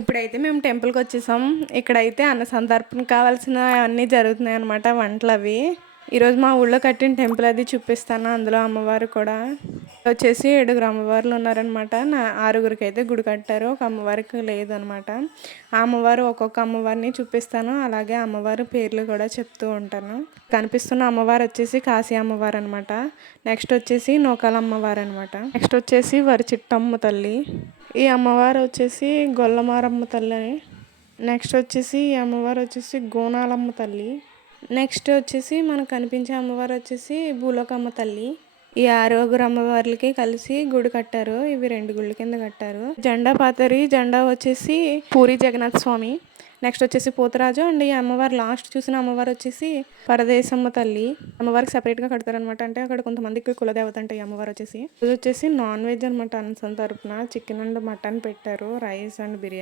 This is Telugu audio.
ఇప్పుడైతే మేము టెంపుల్కి వచ్చేసాం. ఇక్కడైతే అన్న సంతర్పణ కావాల్సిన అన్నీ జరుగుతున్నాయి అన్నమాట, వంటలు అవి. ఈరోజు మా ఊళ్ళో కట్టిన టెంపుల్ అది చూపిస్తాను. అందులో అమ్మవారు కూడా వచ్చేసి 7 అమ్మవార్లు ఉన్నారనమాట. 6గురికి అయితే గుడి కట్టారు, ఒక అమ్మవారికి లేదనమాట. ఆ అమ్మవారు ఒక్కొక్క అమ్మవారిని చూపిస్తాను, అలాగే అమ్మవారి పేర్లు కూడా చెప్తూ ఉంటాను. కనిపిస్తున్న అమ్మవారు వచ్చేసి కాశీ అమ్మవారు అనమాట. నెక్స్ట్ వచ్చేసి నూకాల అమ్మవారు అనమాట. నెక్స్ట్ వచ్చేసి వరిచిట్టమ్మ తల్లి. ఈ అమ్మవారు వచ్చేసి గొల్లమారమ్మ తల్లి అని. నెక్స్ట్ వచ్చేసి ఈ అమ్మవారు వచ్చేసి గోనాలమ్మ తల్లి. నెక్స్ట్ వచ్చేసి మనకు కనిపించే అమ్మవారు వచ్చేసి భూలోకమ్మ తల్లి. ఈ 6 అమ్మవార్లకి కలిసి గుడి కట్టారు. ఇవి 2 గుళ్ళ కింద కట్టారు. జెండా పాతరి జెండా వచ్చేసి పూరి జగన్నాథ స్వామి. నెక్స్ట్ వచ్చేసి పోతరాజు. అండ్ ఈ అమ్మవారు లాస్ట్ చూసిన అమ్మవారు వచ్చేసి పరదేశమ్మ తల్లి. అమ్మవారికి సపరేట్గా కడతారనమాట. అంటే అక్కడ కొంతమందికి కులదేవత అంటే ఈ అమ్మవారు వచ్చేసి. ఇది వచ్చేసి నాన్ వెజ్ అనమాట. అన్నం తరపున చికెన్ అండ్ మటన్ పెట్టారు, రైస్ అండ్ బిర్యానీ.